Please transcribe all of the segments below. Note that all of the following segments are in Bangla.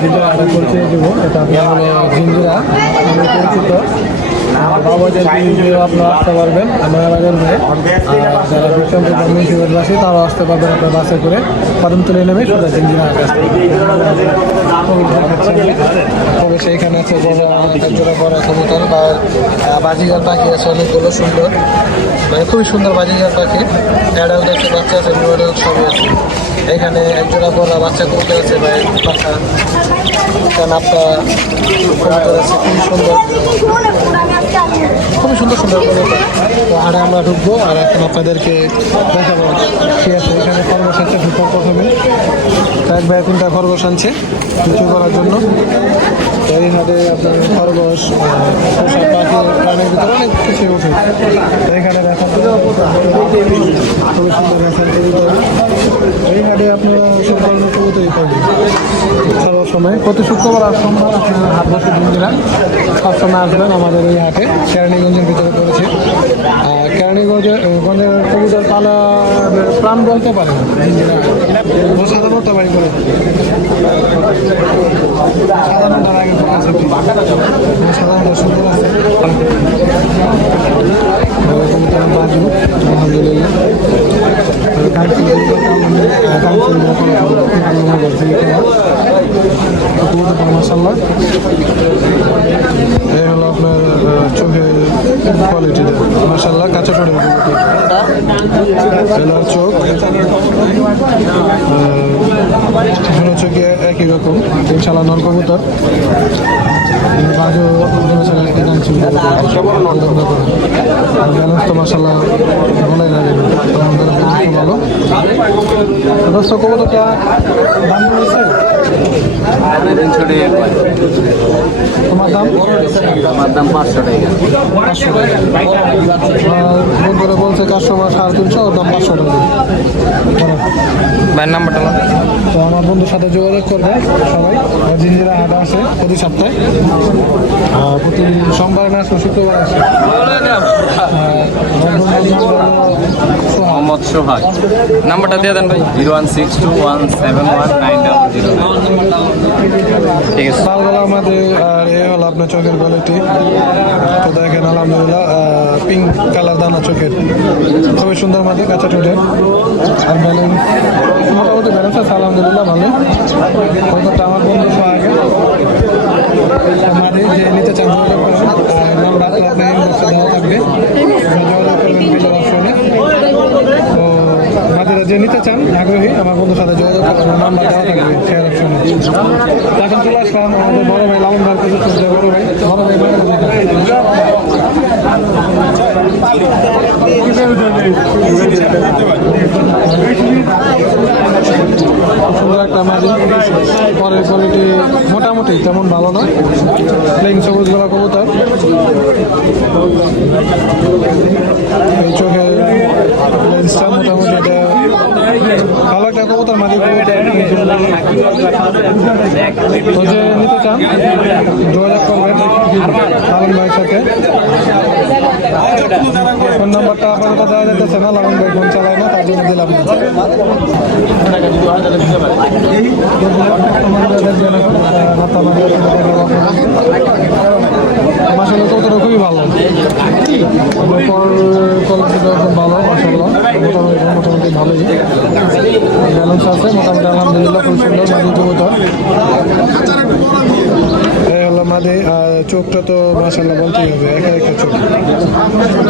জিঞ্জিরা হাটে পরিচয় এটা হলো জিঞ্জিরা পরিচিত। আসতে পারবেন তারাও আসতে পারবেন আপনার বাসে করে। কদমতলে নেমে সোজা সেইখানে আছে বড় জোড়া বড় কবুতর বা বাজিগার পাখি আছে, অনেকগুলো সুন্দর। মানে খুবই সুন্দর বাজিগার পাখি। অ্যাডাল্ট আছে বাচ্চা আছে সবই আছে। এখানে এক জোড়া বড় বাচ্চা কবুতর আছে বা বাচ্চা নাপটা কবুতর খুবই সুন্দর। খুবই সুন্দর সুন্দর হাড়ে আমরা ঢুকবো, আর এখন আপনাদেরকে দেখাবো ঠিক আছে। এখানে খরগোশ আছে, ঢুকবো প্রথমে। এক ভাই তিনটা খরগোশ আনছে কিছু করার জন্য। এই হাটে আপনার খরগোশ পোষা পাখি, প্রাণীর ভিতরে অনেক কিছু উঠে এখানে দেখার খুবই সুন্দর দেখার এই হাটে আপনারা সব ধরনের কবুতরই পাবেন। সময়। প্রতি শুক্রবার আর সোমবার আপনার হাট বসে দিনদিরা সবসময় আসবেন আমাদের এই হাটে, কেরানীগঞ্জের ভিতরে পড়েছে। আর কেরানীগঞ্জের গঞ্জের কবুতর পালা প্রাণ বলতে পারে সাধারণত বাড়ি করে। সুন্দর আছে কবুতর বাজু আলহামদুলিল্লাহ মাসাল্লাহ এই হলো আপনার আহ, চোখের কোয়ালিটিটা মাসাল্লাহ কাঁচা পড়ে এলার চোখ দুটো চোখে একই রকম ইনশাল্লাহ নর কবুতর ব্যালেন্স তো মাসাল্লাহ বলাই লাগে আমাদের তোমার দাম আমার দাম পাঁচশো টাকা পাঁচশো বলছে সাড়ে তিনশো দাম পাঁচশো টাকা নাম্বারটা তো আমার বন্ধুর সাথে যোগাযোগ করবে সবাই। জিঞ্জিরা হাট আছে প্রতি সপ্তাহে। প্রতি সোমবার না, শুক্রবার আসে মোহাম্মদ সোহাগ। নাম্বারটা দিয়ে দেন ভাই। Zero one six two one seven one nine double zero. ঠিক আছে। আমাদের এ হলো আপনার চোখের কোয়ালিটি তো দেখেন, আলহামদুলিল্লাহ পিঙ্ক কালার দানা চোখের। খুবই সুন্দর মাঝে কাঁচা ঠোঁটের আর ব্যালেন্স মোটামুটি আলহামদুলিল্লাহ ভালো আমার বন্ধু নিতে নাম্বার থাকবে। করবেন বিলের অপশনে তো মাঝেরা যে নিতে চান, আগ্রহী, আমার বন্ধুর সাথে যোগাযোগ করবেন নাম্বার দেওয়া থাকবে শেয়ার অপশনে এখন চলে আসলাম, আমাদের বড় ভাই লালন ভাই বড় ভাই বড় ভাই সুন্দর একটা মাঝি পরের কোয়ালিটি মোটামুটি তেমন ভালো না প্লেইং সবুজ গলা কবুতর। এই চোখের লেন্সটা মোটামুটি এটা ভালো একটা কবুতর মাঝে নিতে চান যোগাযোগ করবেন লালন ভাইয়ের সাথে। ফোন নাম্বারটা আপাতত দেওয়া যেতেছে না, লালন ভাই ফোন চালায় না, তার জন্য দিলাম। মাসাল্লাহ কবুতরটা খুবই ভালো। খুব ভালো মোটামুটি ভালোই। ব্যালেন্স আছে, মোটামুটি আলহামদুলিল্লাহ খুব সুন্দর কবুতর হলো মাদি আর চোখটা তো মাসাল্লাহ বলতেই হবে একা একা চোখ।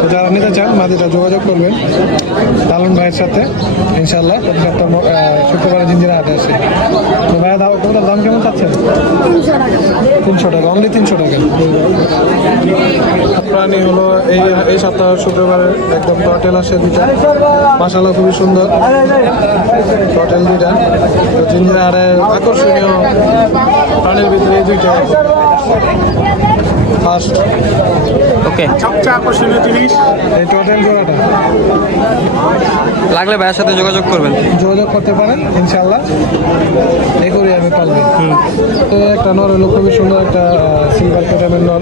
তো যারা নিতে চান মাদিটা যোগাযোগ করবেন লালন ভাইয়ের সাথে ইনশাল্লাহ প্রতি সপ্তাহ শুক্রবারে জিঞ্জিরা হাটে আসে। তো ভাইয়া দাও কবুতর দাম কেমন চাচ্ছেন? তিনশো টাকা। অনলি তিনশো টাকা। প্রাণী হলো এই এই সপ্তাহ শুক্রবারে একদম টটেল আসে দুইটা। মাসাল্লাহ খুবই সুন্দর। টটেল দুইটা। তো জিঞ্জিরা হাটে আকর্ষণীয় প্রাণীর ভিতরে এই দুইটা ফার্স্ট ওকে সবচেয়ে আকর্ষণীয় জিনিস? এই টোটাল জোড়াটা। লাগলে ভাইয়ের সাথে যোগাযোগ করবেন। যোগাযোগ করতে পারেন ইনশাল্লাহ এই করি আমি পারবে তো একটা নর হলো খুবই সুন্দর একটা সিলভার প্যাটার্নের নর।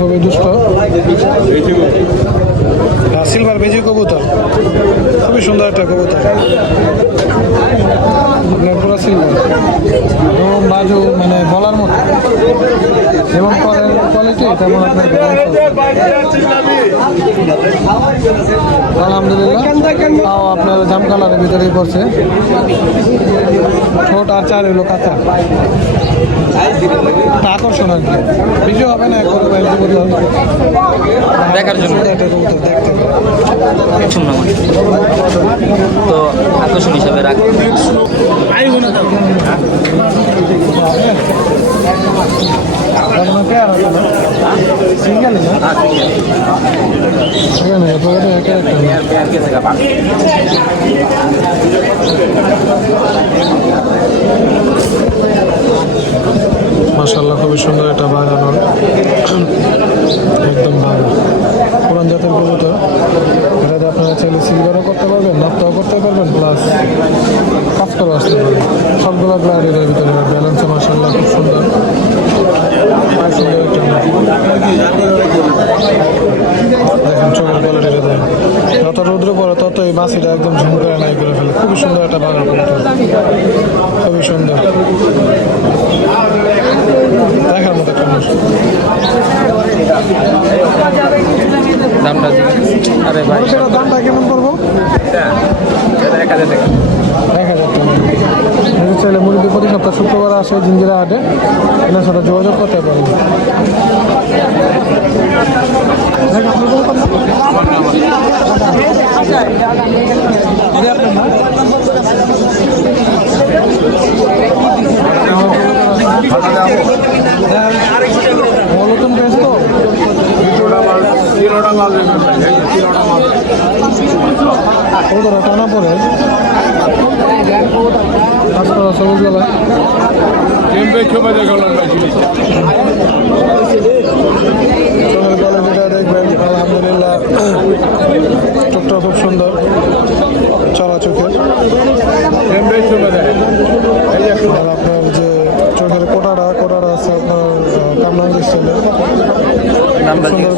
খুবই দুষ্ট। সিলভার বেজি কবুতর। খুবই সুন্দর একটা কবুতর। পুরো সিলভার এবং বাজু। মানে বলার মতো। এবং কোয়ালিটি তেমন আপনার আলহামদুলিল্লাহ আপনার জামকালারের ভিতরেই পড়ছে। ছোট আর চার হলো কাঁচা। আকর্ষণ আর কি। বেশি হবে না কবুতর দেখার জন্য। তো আকর্ষণ হিসাবে রাখ। সিঙ্গেল না? মাসাল্লাহ খুবই সুন্দর একটা বাগান। একদম ভালো পুরান জাতের কবুতর। এটাতে আপনারা চাইলে সিলভারও করতে পারবেন নাপ্তাও করতে পারবেন প্লাস কাজ করে আসতে পারবেন সবগুলো ব্লাডের ভিতরে ব্যালেন্সে মাসাল্লাহ খুব সুন্দর। চোখের কোয়ালিটিটা দেখেন যত রৌদ্র পড়ে তত এই মাছিটা একদম ঝুম করে নাই করে ফেলে খুবই সুন্দর একটা বাগান খুবই সুন্দর দেখার মতো একটা দামটা আরে ভাই। দামটা কেমন করব এক হাজার টাকা যদি চাইলে মুরগি প্রতি সপ্তাহ শুক্রবার আসে জিঞ্জিরা হাটে এনার সাথে যোগাযোগ করতে পারেন দেখ, আপনার কোনো কথা? এটা আপনার না? ও নতুন ওদের টানা পড়ে পাঁচতলা সবুজ গলা কোয়ালিটিটা দেখবেন আলহামদুলিল্লাহ চোখটা খুব সুন্দর চলা চোখের আর আপনার যে চোখের কোটাটা কোটাটা আছে আপনার দামটা সুন্দর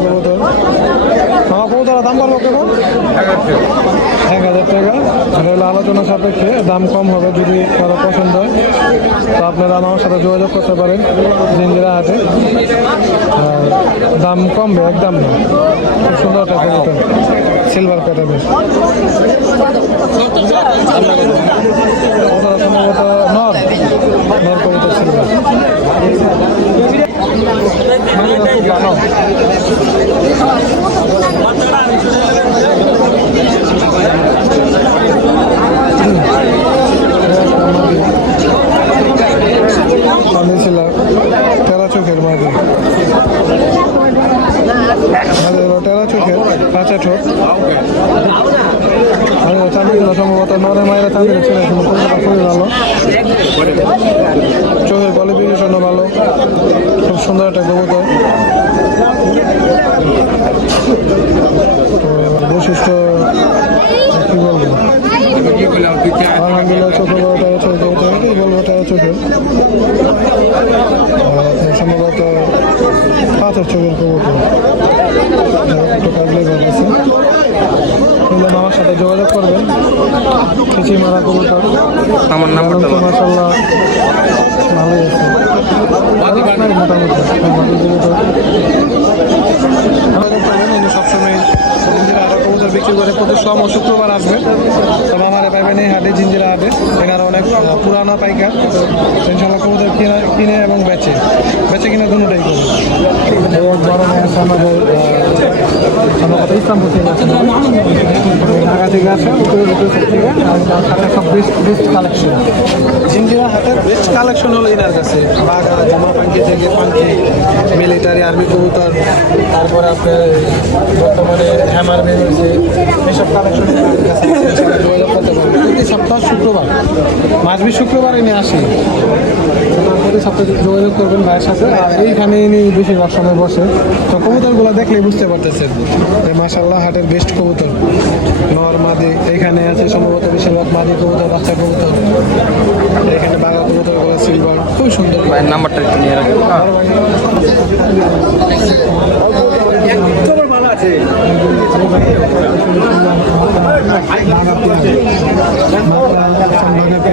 দাম এক হাজার টাকা। আর হলো আলোচনা সাপেক্ষে দাম কম হবে যদি কারও পছন্দ হয়। তো আপনারা আমার সাথে যোগাযোগ করতে পারেন জিঞ্জিরা হাটে। দাম কমবে একদম না। খুব সুন্দর একটা কবুতর সিলভার কবুতর সম্ভবত নর। নর আমি ছিলাম তেরা চোখের মাঝে মাঝে হলো তেরা চোখের কাঁচা ঠোঁট। ছিল সম্ভবত। নরে মায়ের ছিল কিন্তু কলকাতা খুবই ভালো। চোখের কোয়ালিফিকেশনও ভালো। খুব সুন্দর একটা কবুতর তো বৈশিষ্ট্য কি বলব আলহামদুলিল্লাহ চোখে বড় টাকা চোখে এটাই বলব টাকা চোখে আর আপনার সম্ভবত পাথর চোখের কবুতর একটু কাজলে ভালো আছে বললাম আমার সাথে যোগাযোগ করবেন কিছু মারা কবুতর আমার নাম্বারটা বলো। মাসাল্লাহ ভালোই আছে ভালো আপনার মোটামুটি হ্যাঁ, ভালো কবুতর যোগাযোগ করবেন উনি সবসময় জিঞ্জিরা হাটে কবুতর বিক্রি করে প্রতি সোম ও শুক্রবার আসবে তবে আমার পাইবেন এই হাটে জিঞ্জিরা হাটে এখানে অনেক আহ, পুরানো পাইকার ইনশাল্লাহ কবুতর কিনে কিনে এবং বেচে বেচে কিনে দুটোটাই করে এই এক বড় মেয়ে আছে আমাদের কালেকশন বেস্ট কালেকশন হলো এনার কাছে। মিলিটারি আর্মি কবুতর। তারপরে আপনার বর্তমানে হ্যামার বেরিয়েছে এসব কালেকশন যোগাযোগ করতে প্রতি সপ্তাহ শুক্রবার, মাসবি শুক্রবার এনে আসি। প্রতি সাথে যোগাযোগ করবেন ভাইয়ের সাথে। আর এইখানে ইনি বেশিরভাগ সময় বসে। তো কবুতরগুলো দেখলেই বুঝতে পারতেছেন। মাসাল্লাহ হাটের বেস্ট কবুতর। নর মাদি এইখানে আছে সম্ভবত বেশিরভাগ মাদি কবুতর বাচ্চা কবুতর। এখানে বাঘা কবুতরগুলো সিলভার খুব সুন্দর ভাইয়ের নাম্বারটা একটু নিয়ে রাখবেন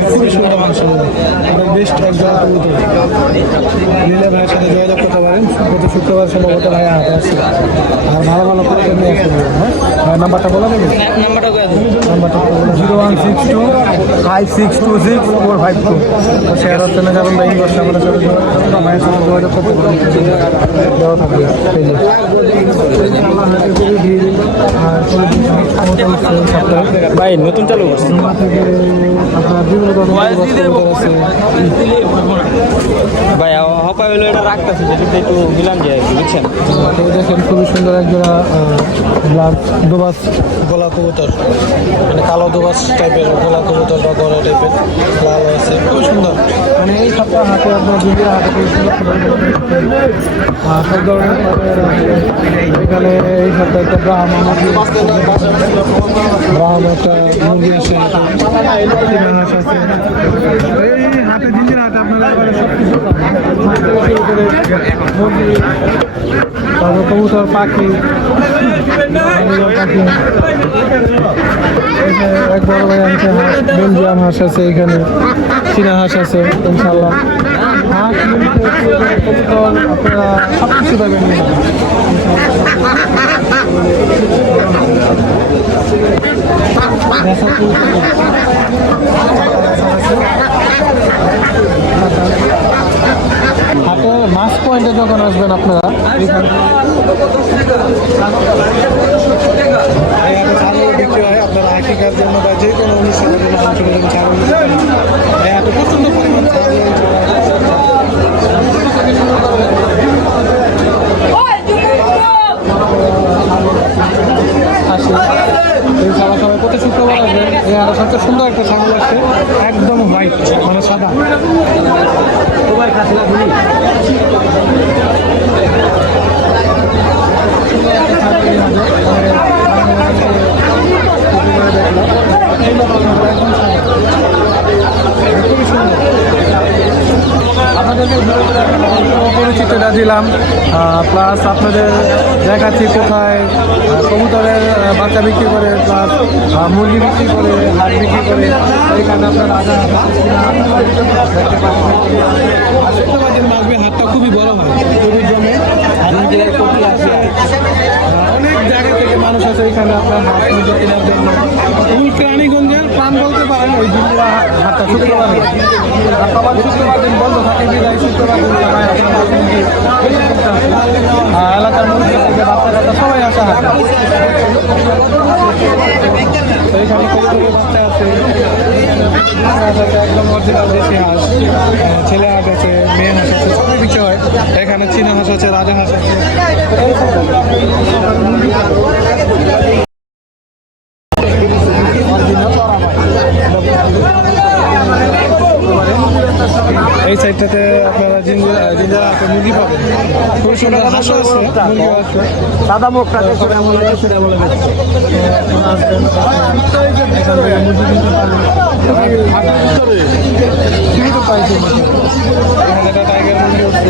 খুবই সুন্দর শুক্রবার ভাই আর ভালো ভালো করে নিয়ে নাম্বারটা বলা নাম্বারটা zero one six two five six two six four five two share অপশনে যাবেন বা নতুন চালু আপনার বিভিন্ন ধরনের ভাই হপা হলো এটা রাখতেছে যেটা একটু মিলান যায় বুঝছেন? তো দেখেন খুবই সুন্দর এক জোড়া ব্লাড দোবাস। গোলা কবুতর মানে কালো দোবাস টাইপের গোলা কবুতর বা গলা টাইপের লাল আছে খুবই সুন্দর। মানে এই সপ্তাহ হাতে আপনার দিদির হাতে খুবই সুন্দর সুন্দর আর সব ধরনের এখানে এই সপ্তাহে একটা ব্রাহ্ম মুরগি ব্রাহ্ম একটা মুরগি আছে। চীনা হাঁস আছে এই তারপর কবুতর পাখি পাখি এক বড় ভাই আছে হাঁস বেলজিয়াম হাঁস আছে এখানে চীনা হাঁস আছে ইনশাল্লাহ হাঁস কবুতর আপনারা সব কিছু হাটে মাছ পয়েন্টে যখন আসবেন আপনারা বিক্রি হয় আপনারা আকিকার জন্য যে কোনো অনুষ্ঠানের জন্য আসে। এই সবাই সবাই প্রতি শুক্রবার আসবেন এই হাটে সবচেয়ে সুন্দর একটা ছাগল আসছে। একদম হোয়াইট মানে সাদা। খুবই সুন্দর আপনাদেরকে পরিচিতটা দিলাম। প্লাস আপনাদের দেখাচ্ছি কোথায় কবুতরের বাচ্চা বিক্রি করে প্লাস মুরগি বিক্রি করে হাট বিক্রি করে এখানে আপনার মাসবে হাটটা খুবই বড় হয়। খুবই জমে অনেক জায়গা থেকে মানুষ আছে এখানে আপনার হাট কেনার জন্য। প্রাণ ওই হাটটা এলাকার আসা ছেলে হাঁস আছে, মেয়ে হাঁস আছে হয়। এখানে চীনা হাঁস আছে, রাজা হাঁস আছে। এই সাইডটাতে আপনারা আছে মুরগি পাবেন। খুব সুন্দর হাঁসও আছে সাদা মুখটা সবাই এমন আছে। সেটা বলে একটা টাইগার মুরগি হচ্ছে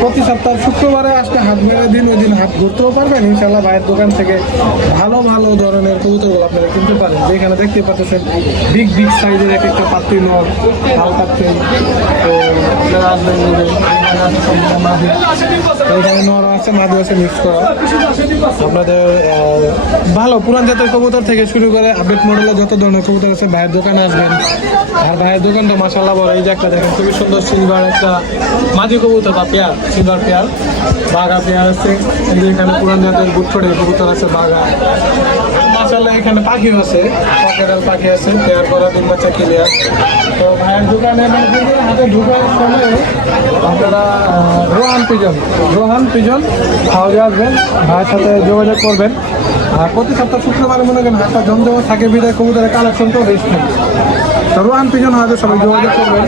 প্রতি সপ্তাহ শুক্রবারে আজকে হাত মেরে দিন, ওই দিন হাত ঘুরতেও পারবেন। ইনশাল্লাহ ভাইয়ের দোকান থেকে ভালো ভালো ধরনের কবুতরগুলো আপনারা কিনতে পারেন। যেখানে দেখতে পাচ্ছেন, বিগ বিগ সাইজের এক একটা পাত্রী নট লাল পাত্রী তো আপনাদের ভালো, পুরান জাতের কবুতর থেকে শুরু করে আপডেট মডেলের যত ধরনের কবুতর আছে, ভাইয়ের দোকানে আসবেন। আর ভাইয়ের দোকান তো মাসাল্লাহ বড়। এই যে একটা দেখেন, খুবই সুন্দর সিলভার একটা মাদি কবুতর বা পেয়ার সিলভার পেয়ার। বাঘা পেয়ার আছে। এখানে পুরান জাতের বুটফড়ে কবুতর আছে, বাঘা। মাসাল্লাহ এখানে পাখিও আছে পকেটাল পাখি আছে, পেয়ার করা ডিম বাচ্চা ক্লিয়ার তো ভাইয়ের দোকানে মানে হাতে ঢুকার সময় আপনারা রোহান পিজন রোহান পিজন হাউজে আসবেন ভাইয়ের সাথে যোগাযোগ করবেন। আর প্রতি সপ্তাহ শুক্রবারে মনে করেন হাটটা জমজমা থাকে, বিদায় কবুতরের কালেকশন তো বেশ থাকে। তো পিজন হাউজে সবাই যোগাযোগ করবেন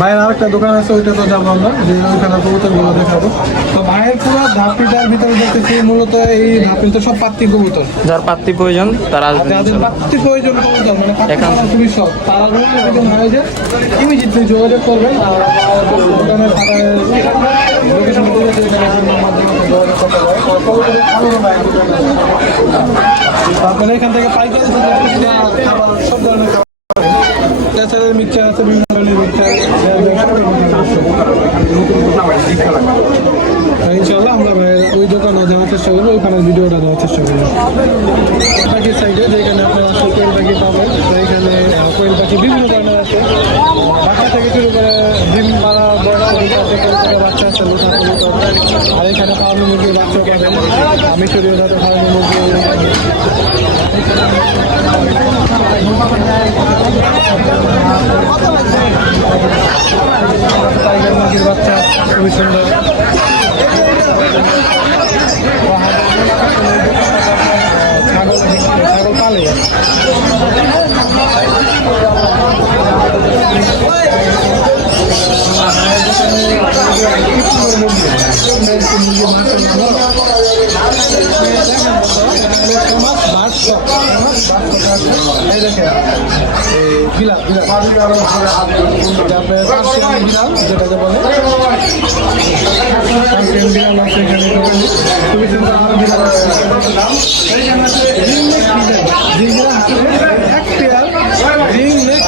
ভাইয়ের আরেকটা দোকান আছে ওইটা তো যাব আমরা। যে ওইখানে কবুতরগুলো দেখাবো। তো ভাইয়ের পুরো ধাপিটার ভিতরে দেখতেছি মূলত এই ধাপিতে সব পাত্তি কবুতর। যার পাত্তি প্রয়োজন তারা যাদের পাত্তি প্রয়োজন কবুতর মানে। পাওয়া খুবই শখ তারা রোহান পিজন হাউজে ইমিডিয়েটলি যোগাযোগ করবেন। আর দোকানের লোকেশন দিয়ে মাধ্যমে যোগাযোগ করতে আছে। এখান থেকে পাইকারি থেকে সব ধরনের খাবার তাছাড়া মিক্সার আছে বিভিন্ন ধরনের মিক্সার ইনশাল্লাহ আমরা ওই দোকানে যাওয়ার চেষ্টা করব ওইখানে ভিডিওটা দেওয়ার চেষ্টা করব পাখির সাইডে যেখানে আপনারা কোয়েল পাখি পাবেন এখানে কোয়েল পাখি বিভিন্ন ধরনের আছে। বাচ্চা থেকে শুরু করে ডিম পাড়া বড় কবুতর আছে কবুতরের বাচ্চা আছে লোটা আর এখানে ফার্মি মুরগির বাচ্চা। পাবেন আমি শরীর হাতে ফার্মি মুরগি বাচ্চা। খুবই সুন্দর এই দেখেন যেটাকে বলে বিলাপ আছে এখানে খুবই সুন্দর আরও বিলাপ আছে যেগুলো আছে ring neck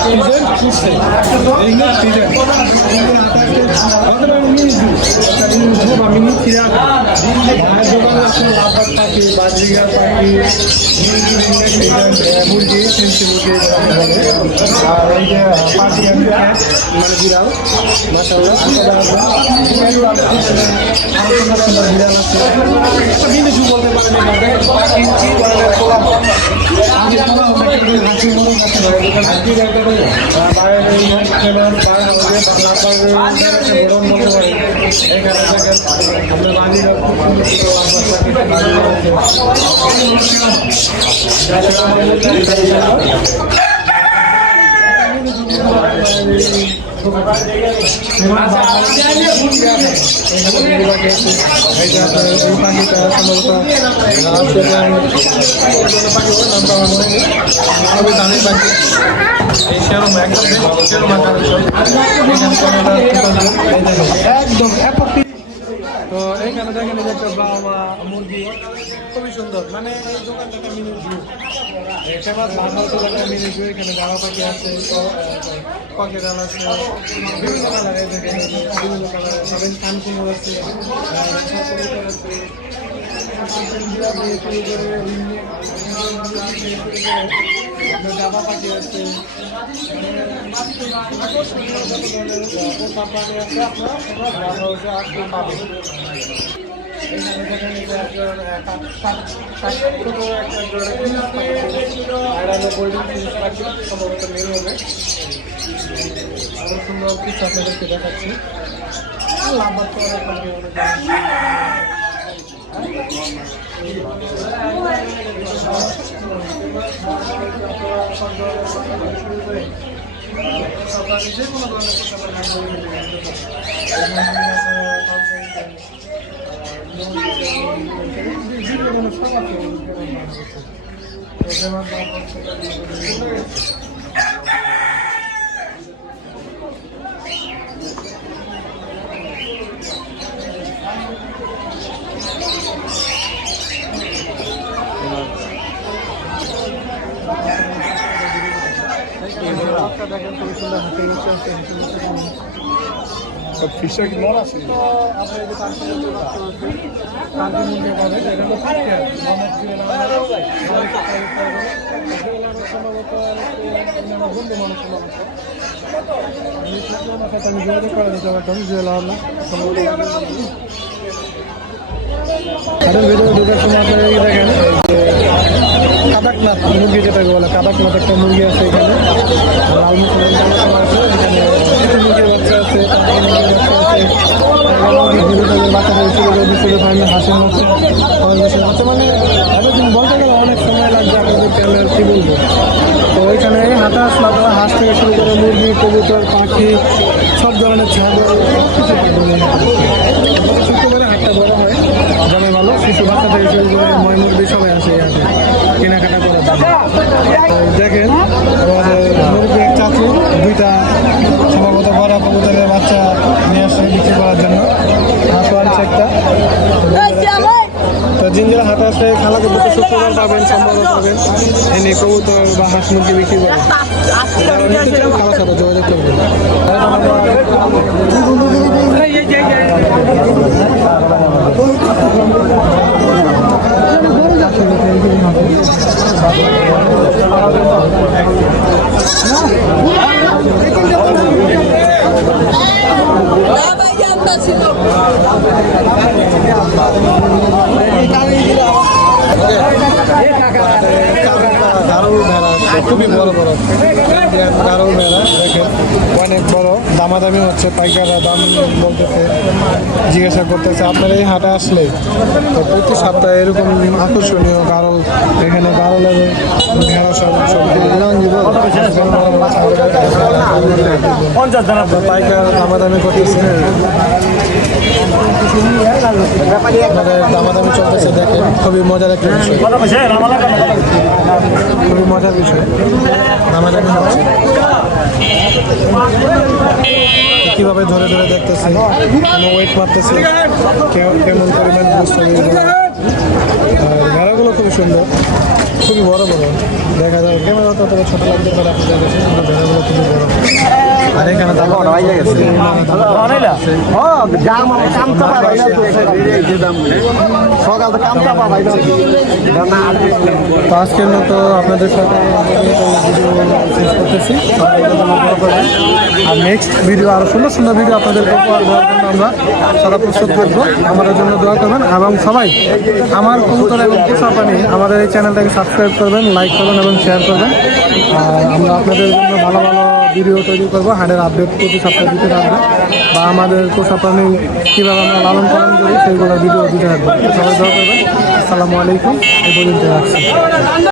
ring neck design অথবা মিনি জু বা মিনি চিরা আছে লাভবাগ পাখি বাজরিগার পাখি মুরগি ফেন্সি আর এই আমি আছে মিনি জু বলতে পারেন পাখি কি বাইরে হবে বাংলা বড় মনে হয় এখানে দেখেন আমরা বাঙালিরা খুব সুন্দর করে লাভবাগ একদম তো এইখানে দেখেন এই একটা বাবা মুরগি খুবই সুন্দর। মানে এই দোকানটা মিনি জু ফেমাস বাংলাদেশের একটা মিনি জু এখানে বাবা পাখি আছে পকেটাল আছে বিভিন্ন কালার এই দেখেন বিভিন্ন কালার পাবেন কান কুমোর আছে আহ, কবুতর সম্ভবত মেল হবে। আরও সুন্দর কিছু আপনাদেরকে দেখাচ্ছি লাম্বা চওড়া পাখি সরকারি যে কোনো ধরনের বিভিন্ন ধরনের সব আছে সেবা বাড়িতে তৈরি করে। এগুলো আমার সম্ভবত একটু অন্যান্য বন্ধু মানুষ সম্ভবত। আমি শুকনো মাথায় আমি যোগাযোগ করে দিতে পারতাম, জুয়েল আহমেদ, হাটের ভিতরে ঢোকার সময় দেখেন এই যে কাদাকনাথ মুরগি যেটাকে বলে কাদাকনাথ একটা মুরগি আছে এখানে। লাল আছে, এখানে মুরগির বাচ্চা আছে বাচ্চা আছে এখানে বাচ্চা থেকে ছিল যে হাসির বেশি বাচ্চা মানে এতদিন বলতে গেলে অনেক সময় লাগবে আপনাদেরকে আমি আর কি বলব। তো ওইখানে হাঁটা আসলে আপনারা হাঁস থেকে শুরু করে মুরগি, কবুতর, পাখি, সব ধরনের ছাগল সব কিছু শুক্রবারে হাটটা বড় হয় জমে ভালো, শিশু বাচ্চা থেকে শুরু করে ময় মুরগি সবাই আসে এই হাটে কেনাকাটা করার জন্য তো দেখেন আমাদের মুরগির চাচু দুইটা সম্ভবত বড় কবুতরের বাচ্চা নিয়ে আসছে বিক্রি করার জন্য। একটা। তো জিঞ্জিরা হাটে আসলে খালাকে দুটো শুক্রবার পাবেন সম্ভবত পাবেন। এনে কবুতর বা হাঁস মুরগি বিক্রি করে যারা খালার সাথে যোগাযোগ করবেন ছিল। খুবই বড় বড় গারুল ভেড়া দেখেন অনেক বড় দামাদামি হচ্ছে পাইকাররা দাম বলতেছে জিজ্ঞাসা করতেছে আপনার এই হাটে আসলে তো প্রতি সপ্তাহে এরকম আকর্ষণীয় গারল এখানে গারলের ভেড়া সব সব পাইকার দামাদামি করতেছে দামাদামি চলতেছে, দেখেন। খুবই মজার খুবই মজার বিষয় ধরে ধরে দেখতেছে? কোনো ওয়েট মারতেছে কেমন পরিমাণ ভেড়াগুলো খুবই সুন্দর। খুবই বড় বড়। দেখা যায় ক্যামেরা তো ছোট লাগতে পারে আপনাদের কাছে খুবই বড়। আর তো আজকের মতো আপনাদের সাথে। আর নেক্সট ভিডিও আরও সুন্দর সুন্দর ভিডিও দেওয়ার জন্য আমরা সদা প্রস্তুত করব আমাদের জন্য দোয়া করবেন এবং সবাই আমার কবুতর এবং পোষা পানি আমাদের এই চ্যানেলটাকে সাবস্ক্রাইব করবেন লাইক করবেন এবং শেয়ার করবেন আর আমরা আপনাদের জন্য ভালো ভালো ভিডিও তৈরি করব, হাটের আপডেট প্রতি সপ্তাহে দিতে থাকব। বা আমাদের পোষা প্রাণী কীভাবে আমরা লালন পালন করি, সেইগুলো ভিডিও দিতে থাকব। সবাই দোয়া করবেন। আসসালামু আলাইকুম, এই পর্যন্ত রাখছি।